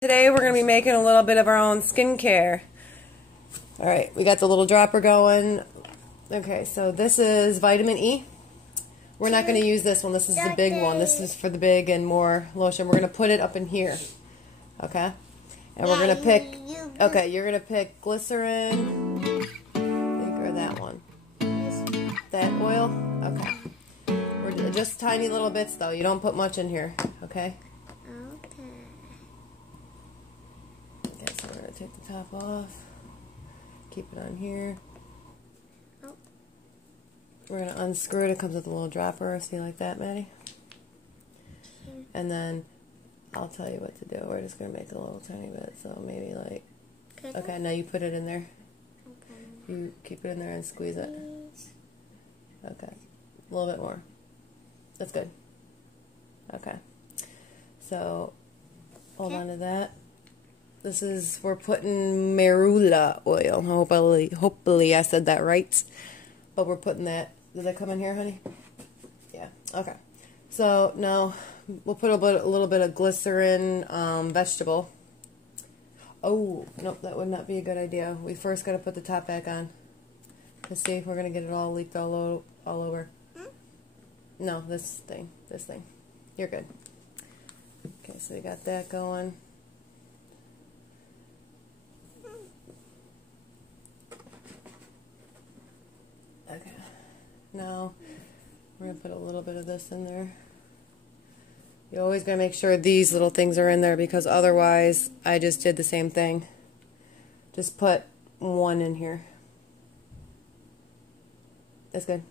Today we're going to be making a little bit of our own skincare. Alright, we got the little dropper going. Okay, so this is vitamin E. We're not going to use this one. This is the big one. This is for the big and more lotion. We're going to put it up in here. Okay? And we're going to pick... Okay, you're going to pick glycerin. I think, or that one. That oil? Okay. We're just tiny little bits, though. You don't put much in here. Okay? We're going to take the top off, keep it on here. Oh. We're going to unscrew it. It comes with a little dropper. See, like that, Maddie? And then I'll tell you what to do. We're just going to make a little tiny bit. So maybe like, okay, now you put it in there. Okay. You keep it in there and squeeze it. Okay. A little bit more. That's good. Okay. So hold on to that. This is, we're putting marula oil. Hopefully I said that right. But we're putting that. Does that come in here, honey? Yeah. Okay. So now we'll put a little bit of glycerin vegetable. Oh, nope, that would not be a good idea. We first got to put the top back on. Let's see if we're going to get it all leaked all over. No, this thing. You're good. Okay, so we got that going. Okay, now we're going to put a little bit of this in there. You're always going to make sure these little things are in there because otherwise I just did the same thing. Just put one in here. That's good.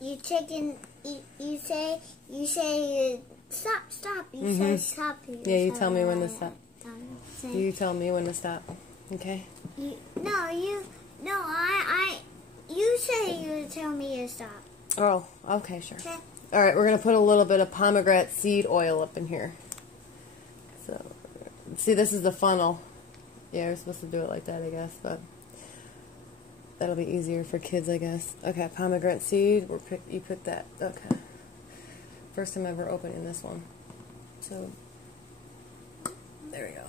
You say stop. You say stop. Yeah, you tell me when to stop. You tell me when to stop. Okay? You say you tell me to stop. Oh, okay, sure. Okay. Alright, we're going to put a little bit of pomegranate seed oil up in here. So, see, this is the funnel. Yeah, we're supposed to do it like that, I guess, but that'll be easier for kids, I guess. Okay, pomegranate seed, you pick that. Okay. First time ever opening this one. So, there we go.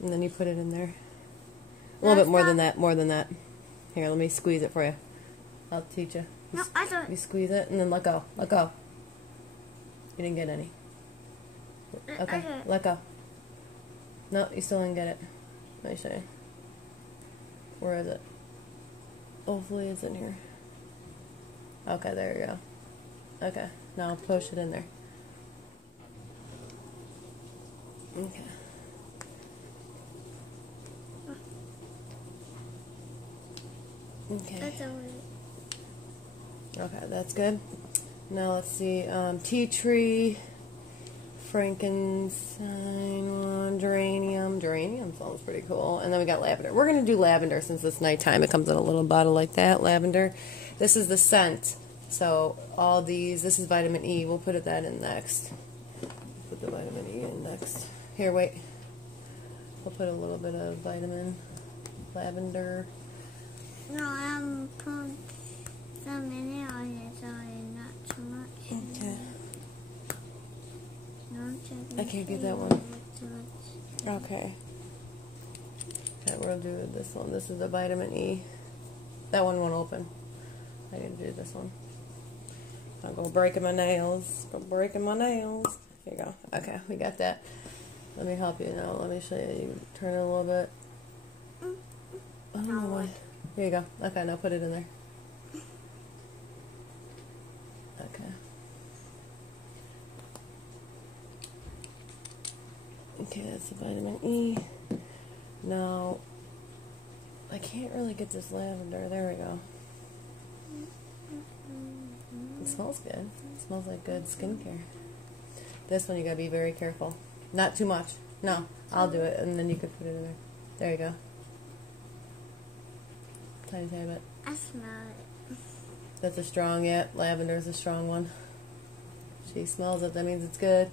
And then you put it in there. A little bit more than that. Here, let me squeeze it for you. I'll teach you. No, I don't. You squeeze it and then let go. Let go. You didn't get any. Okay, let go. No, you still didn't get it. Let me show you. Where is it? Hopefully it's in here. Okay, there you go. Okay, now push it in there. Okay. Okay. Okay, that's good. Now let's see. Tea tree, frankincense, geranium. Geranium sounds pretty cool. And then we got lavender. We're going to do lavender since it's nighttime. It comes in a little bottle like that, lavender. This is the scent. So all these, this is vitamin E. We'll put that in next. Put the vitamin E in next. Here, wait. We'll put a little bit of lavender. No, I'm putting some in it on it, so not too much. Okay. No, I can't get that one. Okay. Okay, we'll do this one. This is the vitamin E. That one won't open. I gotta do this one. I'm going breaking my nails. Here you go. Okay, we got that. Let me help you now. Let me show you. You turn it a little bit. I don't know why. Here you go. Okay, now put it in there. Okay. Okay, that's the vitamin E. Now, I can't really get this lavender. There we go. It smells good. It smells like good skincare. This one you gotta be very careful. Not too much. No, I'll do it, and then you could put it in there. There you go. Tiny bit. I smell it. That's a strong, yeah. Lavender's a strong one. She smells it. That means it's good.